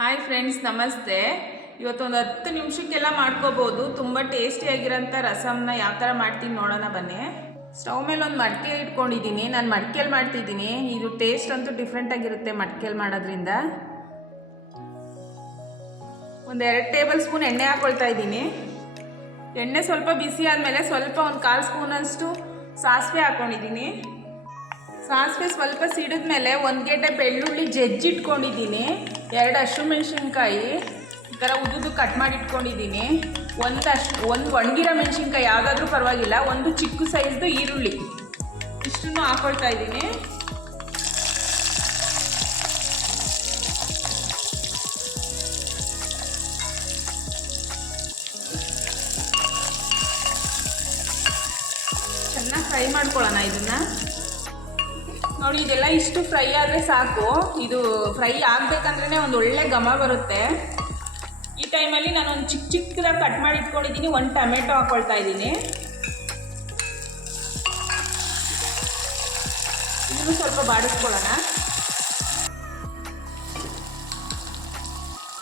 Hi friends ನಮಸ್ತೆ. ಇವತ್ತೊಂದು ಹತ್ತು ನಿಮಿಷಕ್ಕೆಲ್ಲ ಮಾಡ್ಕೋಬೋದು. ತುಂಬ ಟೇಸ್ಟಿಯಾಗಿರೋಂಥ ರಸಮ್ನ ಯಾವ ಥರ ಮಾಡ್ತೀನಿ ನೋಡೋಣ ಬನ್ನಿ. ಸ್ಟವ್ ಮೇಲೆ ಒಂದು ಮಡಿಕೆ ಇಟ್ಕೊಂಡಿದ್ದೀನಿ. ನಾನು ಮಡಿಕೆಯಲ್ಲಿ ಮಾಡ್ತಿದ್ದೀನಿ. ಇದು ಟೇಸ್ಟ್ ಅಂತೂ ಡಿಫ್ರೆಂಟಾಗಿರುತ್ತೆ ಮಡಿಕೆಯಲ್ಲಿ ಮಾಡೋದ್ರಿಂದ. ಒಂದು ಎರಡು ಟೇಬಲ್ ಸ್ಪೂನ್ ಎಣ್ಣೆ ಹಾಕ್ಕೊಳ್ತಾ ಇದ್ದೀನಿ. ಎಣ್ಣೆ ಸ್ವಲ್ಪ ಬಿಸಿ ಆದಮೇಲೆ ಸ್ವಲ್ಪ ಒಂದು ಕಾಲು ಸ್ಪೂನಷ್ಟು ಸಾಸಿವೆ ಹಾಕ್ಕೊಂಡಿದ್ದೀನಿ ಸಾಸಿವೆ ಸ್ವಲ್ಪ ಸಿಡಿದ್ಮೇಲೆ ಒಂದು ಗೆಡ್ಡೆ ಬೆಳ್ಳುಳ್ಳಿ ಜಜ್ಜಿಟ್ಕೊಂಡಿದ್ದೀನಿ ಎರಡು ಹಸಿಮೆಣ್ಸಿನ್ಕಾಯಿ ಈ ಥರ ಉದ್ದುದು ಕಟ್ ಮಾಡಿ ಇಟ್ಕೊಂಡಿದ್ದೀನಿ. ಒಂದು ಅಶ್ ಒಂದು ಒಣಗಿರೋ ಮೆಣಸಿನ್ಕಾಯಿ ಯಾವುದಾದ್ರೂ ಪರವಾಗಿಲ್ಲ, ಒಂದು ಚಿಕ್ಕ ಸೈಜ್ದು ಈರುಳ್ಳಿ. ಇಷ್ಟನ್ನು ಹಾಕೊಳ್ತಾ ಇದ್ದೀನಿ. ಚೆನ್ನಾಗಿ ಫ್ರೈ ಮಾಡ್ಕೊಳ್ಳೋಣ ಇದನ್ನು. ನೋಡಿ, ಇದೆಲ್ಲ ಇಷ್ಟು ಫ್ರೈ ಆದರೆ ಸಾಕು. ಇದು ಫ್ರೈ ಆಗಬೇಕಂದ್ರೆ ಒಂದು ಒಳ್ಳೆ ಘಮ ಬರುತ್ತೆ. ಈ ಟೈಮಲ್ಲಿ ನಾನು ಒಂದು ಚಿಕ್ಕ ಚಿಕ್ಕದಾಗಿ ಕಟ್ ಮಾಡಿ ಇಟ್ಕೊಂಡಿದ್ದೀನಿ. ಒಂದು ಟೊಮೆಟೊ ಹಾಕ್ಕೊಳ್ತಾ ಇದ್ದೀನಿ. ಇದನ್ನು ಸ್ವಲ್ಪ ಬಾಡಿಸ್ಕೊಳ್ಳೋಣ.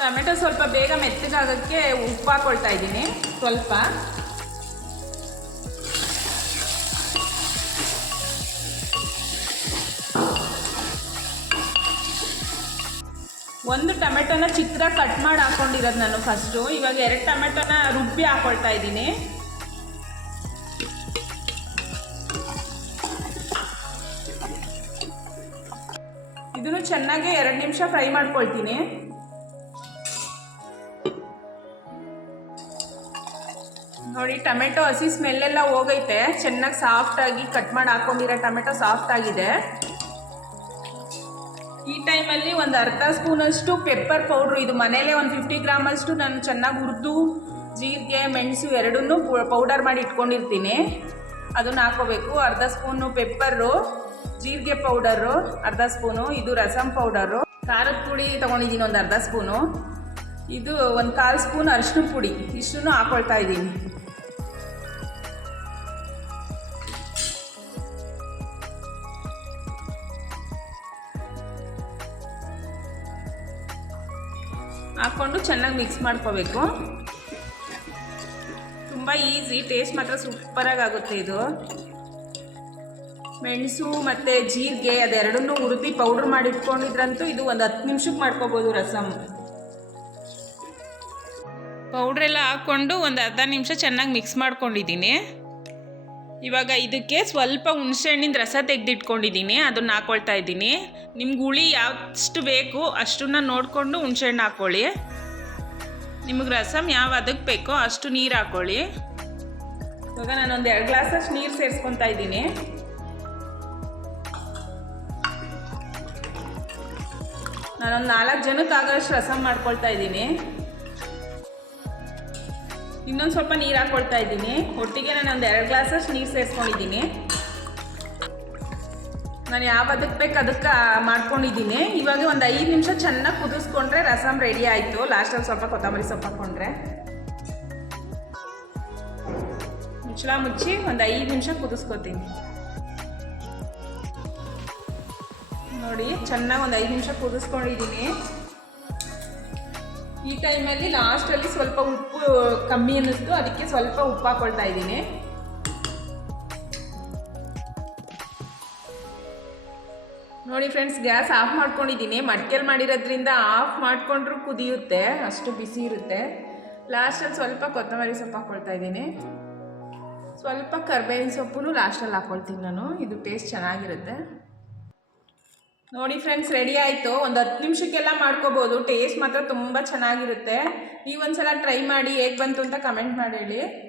ಟೊಮೆಟೊ ಸ್ವಲ್ಪ ಬೇಗ ಮೆತ್ತಗಾಗೋಕ್ಕೆ ಉಪ್ಪು ಹಾಕ್ಕೊಳ್ತಾ ಇದ್ದೀನಿ. ಸ್ವಲ್ಪ. ಒಂದು ಟೊಮೆಟೊನ ಚಿತ್ರ ಕಟ್ ಮಾಡಿ ಹಾಕೊಂಡಿರೋದು ನಾನು ಫಸ್ಟು ಇವಾಗ ಎರಡು ಟೊಮೆಟೊನ ರುಬ್ಬಿ ಹಾಕೊಳ್ತಾ ಇದ್ದೀನಿ. ಇದನ್ನು ಚೆನ್ನಾಗಿ ಎರಡು ನಿಮಿಷ ಫ್ರೈ ಮಾಡ್ಕೊಳ್ತೀನಿ. ನೋಡಿ, ಟೊಮೆಟೊ ಹಸಿ ಸ್ಮೆಲ್ಲೆಲ್ಲ ಹೋಗೈತೆ. ಚೆನ್ನಾಗಿ ಸಾಫ್ಟಾಗಿ ಕಟ್ ಮಾಡಿ ಹಾಕೊಂಡಿರೋ ಟೊಮೆಟೊ ಸಾಫ್ಟ್ ಆಗಿದೆ. ಈ ಟೈಮಲ್ಲಿ ಒಂದು ಅರ್ಧ ಸ್ಪೂನಷ್ಟು ಪೆಪ್ಪರ್ ಪೌಡ್ರು. ಇದು ಮನೇಲೇ ಒಂದು ಫಿಫ್ಟಿ ಗ್ರಾಮಷ್ಟು ನಾನು ಚೆನ್ನಾಗಿ ಹುರಿದು, ಜೀರಿಗೆ, ಮೆಣಸು ಎರಡನ್ನೂ ಪೌಡರ್ ಮಾಡಿ ಇಟ್ಕೊಂಡಿರ್ತೀನಿ. ಅದನ್ನು ಹಾಕೋಬೇಕು. ಅರ್ಧ ಸ್ಪೂನು ಪೆಪ್ಪರು, ಜೀರಿಗೆ ಪೌಡರು, ಅರ್ಧ ಸ್ಪೂನು, ಇದು ರಸಮ್ ಪೌಡರು. ಖಾರದ ಪುಡಿ ತೊಗೊಂಡಿದ್ದೀನಿ ಒಂದು ಅರ್ಧ ಸ್ಪೂನು. ಇದು ಒಂದು ಕಾಲು ಸ್ಪೂನ್ ಅರಿಶಿನ ಪುಡಿ. ಇಷ್ಟನ್ನು ಹಾಕೊಳ್ತಾ ಇದ್ದೀನಿ. ಹಾಕ್ಕೊಂಡು ಚೆನ್ನಾಗಿ ಮಿಕ್ಸ್ ಮಾಡ್ಕೋಬೇಕು. ತುಂಬ ಈಸಿ ಟೇಸ್ಟ್ ಮಾತ್ರ ಸೂಪರಾಗಿ ಆಗುತ್ತೆ ಇದು. ಮೆಣಸು ಮತ್ತು ಜೀರಿಗೆ ಅದೆರಡನ್ನೂ ಹುರಿದು ಪೌಡ್ರ್ ಮಾಡಿ ಇಟ್ಕೊಂಡಿದ್ರಂತೂ ಇದು ಒಂದು ಹತ್ತು ನಿಮಿಷಕ್ಕೆ ಮಾಡ್ಕೋಬೋದು ರಸಮ್ ಪೌಡ್ರೆಲ್ಲ ಹಾಕ್ಕೊಂಡು ಒಂದು ಅರ್ಧ ನಿಮಿಷ ಚೆನ್ನಾಗಿ ಮಿಕ್ಸ್ ಮಾಡ್ಕೊಂಡಿದ್ದೀನಿ. ಇವಾಗ ಇದಕ್ಕೆ ಸ್ವಲ್ಪ ಹುಣಸೆಹಣ್ಣಿನ ರಸ ತೆಗೆದಿಟ್ಕೊಂಡಿದ್ದೀನಿ, ಅದನ್ನು ಹಾಕ್ಕೊಳ್ತಾ ಇದ್ದೀನಿ. ನಿಮ್ಗೆ ಹುಳಿ ಯಾವಷ್ಟು ಬೇಕು ಅಷ್ಟನ್ನ ನೋಡಿಕೊಂಡು ಹುಣಸೆಹಣ್ಣು ಹಾಕ್ಕೊಳ್ಳಿ ನಿಮಗೆ ರಸಮ್ ಯಾವ ಅದಕ್ಕೆ ಬೇಕೋ ಅಷ್ಟು ನೀರು ಹಾಕ್ಕೊಳ್ಳಿ ಇವಾಗ ನಾನೊಂದು ಎರಡು ಗ್ಲಾಸಷ್ಟು ನೀರು ಸೇರಿಸ್ಕೊತಾ ಇದ್ದೀನಿ. ನಾನೊಂದು ನಾಲ್ಕು ಜನಕ್ಕೆ ಆಗೋಷ್ಟು ರಸಮ್ ಮಾಡ್ಕೊಳ್ತಾ ಇದ್ದೀನಿ. ಇನ್ನೊಂದು ಸ್ವಲ್ಪ ನೀರು ಹಾಕ್ಕೊಳ್ತಾ ಇದ್ದೀನಿ. ಒಟ್ಟಿಗೆ ನಾನು ಒಂದು ಎರಡು ಗ್ಲಾಸಷ್ಟು ನೀರು ಸೇರಿಸ್ಕೊಂಡಿದ್ದೀನಿ. ನಾನು ಯಾವ ಅದಕ್ಕೆ ಬೇಕು ಅದಕ್ಕೆ ಮಾಡ್ಕೊಂಡಿದ್ದೀನಿ. ಇವಾಗ ಒಂದು ಐದು ನಿಮಿಷ ಚೆನ್ನಾಗಿ ಕುದಿಸ್ಕೊಂಡ್ರೆ ರಸಮ್ ರೆಡಿ ಆಯಿತು. ಲಾಸ್ಟಲ್ಲಿ ಸ್ವಲ್ಪ ಕೊತ್ತಂಬರಿ ಸೊಪ್ಪು ಹಾಕ್ಕೊಂಡ್ರೆ ಮುಚ್ಚಳ ಮುಚ್ಚಿ ಒಂದು ಐದು ನಿಮಿಷ ಕುದಿಸ್ಕೊತೀನಿ. ನೋಡಿ, ಚೆನ್ನಾಗಿ ಒಂದು ಐದು ನಿಮಿಷ ಕುದಿಸ್ಕೊಂಡಿದ್ದೀನಿ. ಈ ಟೈಮಲ್ಲಿ ಲಾಸ್ಟಲ್ಲಿ ಸ್ವಲ್ಪ ಉಪ್ಪು ಕಮ್ಮಿ ಅನ್ನಿಸ್ತು. ಅದಕ್ಕೆ ಸ್ವಲ್ಪ ಉಪ್ಪು ಹಾಕೊಳ್ತಾ ಇದ್ದೀನಿ. ನೋಡಿ ಫ್ರೆಂಡ್ಸ್ ಗ್ಯಾಸ್ ಆಫ್ ಮಾಡ್ಕೊಂಡಿದ್ದೀನಿ. ಮಡ್ಕೆಲ್ ಮಾಡಿರೋದ್ರಿಂದ ಆಫ್ ಮಾಡಿಕೊಂಡ್ರೂ ಕುದಿಯುತ್ತೆ. ಅಷ್ಟು ಬಿಸಿ ಇರುತ್ತೆ. ಲಾಸ್ಟಲ್ಲಿ ಸ್ವಲ್ಪ ಕೊತ್ತಂಬರಿ ಸೊಪ್ಪು ಹಾಕ್ಕೊಳ್ತಾ ಇದ್ದೀನಿ. ಸ್ವಲ್ಪ ಕರ್ಬೇವಿನ ಸೊಪ್ಪು ಲಾಸ್ಟಲ್ಲಿ ಹಾಕ್ಕೊಳ್ತೀನಿ ನಾನು. ಇದು ಟೇಸ್ಟ್ ಚೆನ್ನಾಗಿರುತ್ತೆ. ನೋಡಿ ಫ್ರೆಂಡ್ಸ್ ರೆಡಿ ಆಯಿತು. ಒಂದು ಹತ್ತು ನಿಮಿಷಕ್ಕೆಲ್ಲ ಮಾಡ್ಕೋಬೋದು. ಟೇಸ್ಟ್ ಮಾತ್ರ ತುಂಬ ಚೆನ್ನಾಗಿರುತ್ತೆ. ನೀವು ಒಂದ್ಸಲ ಟ್ರೈ ಮಾಡಿ ಹೇಗೆ ಬಂತು ಅಂತ ಕಮೆಂಟ್ ಮಾಡಿ ಹೇಳಿ.